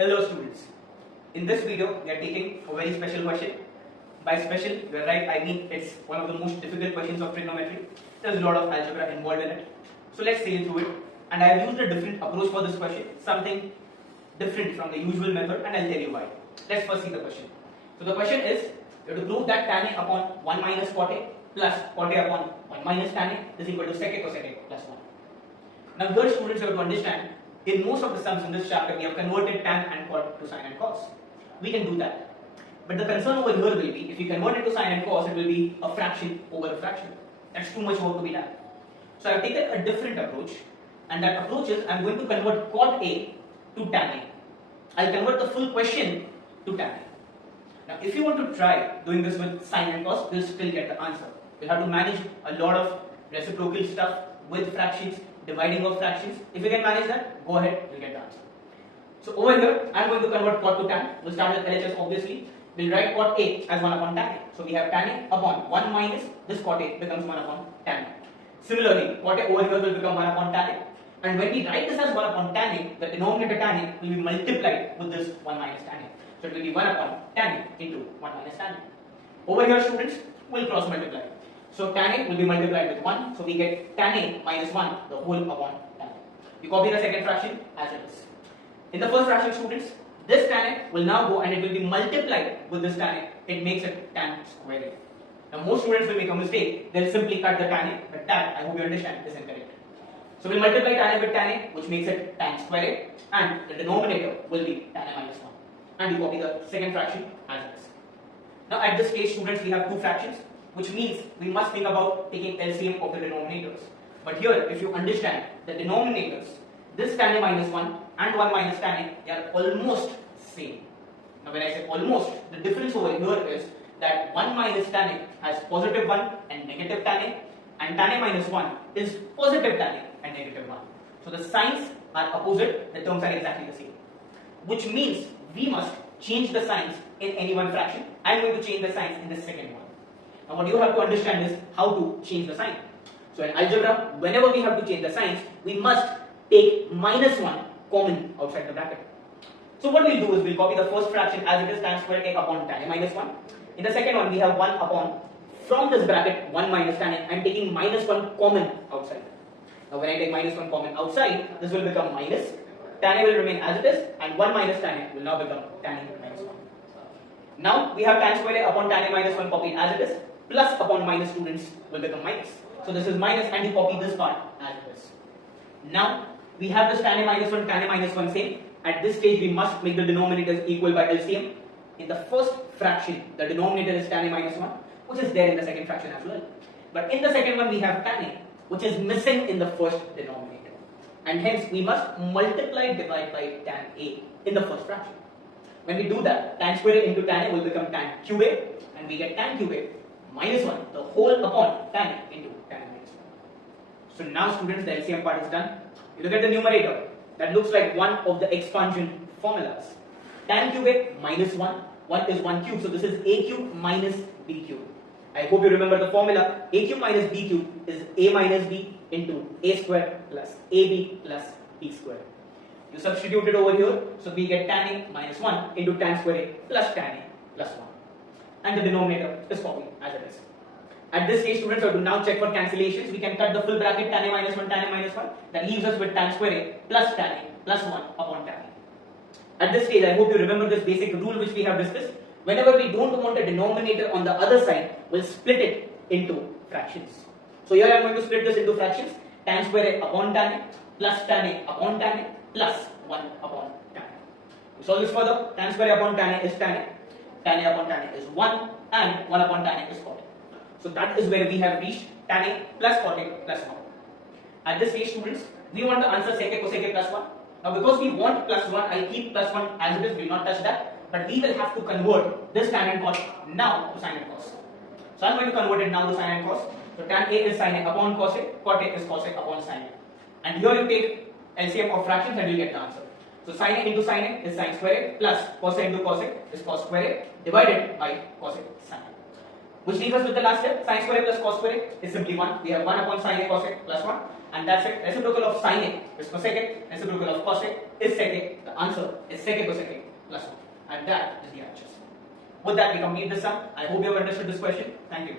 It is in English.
Hello students, in this video we are taking a very special question. By special, you are right, I mean it's one of the most difficult questions of trigonometry. There's a lot of algebra involved in it. So let's sail through it. And I have used a different approach for this question, something different from the usual method, and I'll tell you why. Let's first see the question. So the question is, you have to prove that tan A upon 1 minus cot A plus cot A upon 1 minus tan A is equal to sec A cosec A plus 1. Now here students, you have to understand, in most of the sums in this chapter, we have converted tan and cot to sin and cos. We can do that. But the concern over here will be, if you convert it to sin and cos, it will be a fraction over a fraction. That's too much work to be done. So I have taken a different approach, and that approach is, I am going to convert cot A to tan A. I'll convert the full question to tan A. Now if you want to try doing this with sin and cos, you'll still get the answer. You'll have to manage a lot of reciprocal stuff with fractions, dividing of fractions. If you can manage that, go ahead, you'll get the answer. So over here, I'm going to convert cot to tan. We'll start with LHS obviously. We'll write cot A as 1 upon tan A. So we have tan A upon 1 minus this cot A becomes 1 upon tan A. Similarly, cot A over here will become 1 upon tan A. And when we write this as 1 upon tan A, the denominator tan A will be multiplied with this 1 minus tan A. So it will be 1 upon tan A into 1 minus tan A. Over here students, we'll cross multiply. So tan A will be multiplied with 1. So we get tan A minus 1 the whole upon tan A. You copy the second fraction as it is. In the first fraction students, this tan A will now go and it will be multiplied with this tan A. It makes it tan square A. Now most students will make a mistake. They'll simply cut the tan A, but that, I hope you understand, is incorrect. So we'll multiply tan A with tan A, which makes it tan square A, and the denominator will be tan A minus 1. And you copy the second fraction as it is. Now at this stage students, we have two fractions, which means we must think about taking LCM of the denominators. But here, if you understand the denominators, this tan A minus 1 and 1 minus tan A, they are almost same. Now when I say almost, the difference over here is that 1 minus tan A has positive 1 and negative tan A, and tan A minus 1 is positive tan A and negative 1. So the signs are opposite, the terms are exactly the same. Which means we must change the signs in any one fraction. I am going to change the signs in the second one. Now what you have to understand is how to change the sign. So in algebra, whenever we have to change the signs, we must take minus 1 common outside the bracket. So what we'll do is we'll copy the first fraction as it is, tan square A upon tan A minus 1. In the second one, we have 1 upon, from this bracket, 1 minus tan A. I am taking minus 1 common outside. Now when I take minus 1 common outside, this will become minus. Tan A will remain as it is, and 1 minus tan A will now become tan A minus 1. Now we have tan square A upon tan A minus 1 copied as it is, plus upon minus students will become minus. So this is minus, and you copy this part as it is. Now we have this tan A minus 1, tan A minus 1 same. At this stage, we must make the denominators equal by LCM. In the first fraction, the denominator is tan A minus 1, which is there in the second fraction as well. But in the second one, we have tan A, which is missing in the first denominator. And hence, we must multiply divide by tan A in the first fraction. When we do that, tan square A into tan A will become tan cube A, and we get tan cube A minus 1, the whole upon tan A into tan A minus 1. So now students, the LCM part is done. You look at the numerator. That looks like one of the expansion formulas. Tan cube A minus 1, 1 is 1 cube, so this is A cube minus B cube. I hope you remember the formula. A cube minus B cube is A minus B into A square plus AB plus B square. You substitute it over here, so we get tan A minus 1 into tan square A plus tan A plus 1. And the denominator is copied as it is. At this stage, students have to now check for cancellations. We can cut the full bracket tan A minus 1, tan A minus 1. That leaves us with tan square A plus tan A plus 1 upon tan A. At this stage, I hope you remember this basic rule which we have discussed. Whenever we don't want a denominator on the other side, we'll split it into fractions. So here I am going to split this into fractions. Tan square A upon tan A plus tan A upon tan A plus 1 upon tan A. We solve this further. Tan square A upon tan A is tan A. Tan A upon tan A is 1, and 1 upon tan A is cot A. So that is where we have reached tan A plus cot A plus 1. At this stage students, we want to answer sec A cosec A plus 1. Now because we want plus 1, I'll keep plus 1 as it is, will not touch that. But we will have to convert this tan and cos now to sin and cos. So I'm going to convert it now to sin and cos. So tan A is sin A upon cos A, cot A is cos A upon sin A. And here you take LCM of fractions and you get the answer. So sin A into sin A is sin square A plus cos A into cos A is cos square A divided by cos A sin A. Which leaves us with the last step. Sin square A plus cos square A is simply 1. We have 1 upon sin A cos A plus 1. And that's it. Reciprocal of sin A is cosec, reciprocal of cosec is sec. The answer is sec cosec plus 1. And that is the answer. With that, we complete this sum. I hope you have understood this question. Thank you.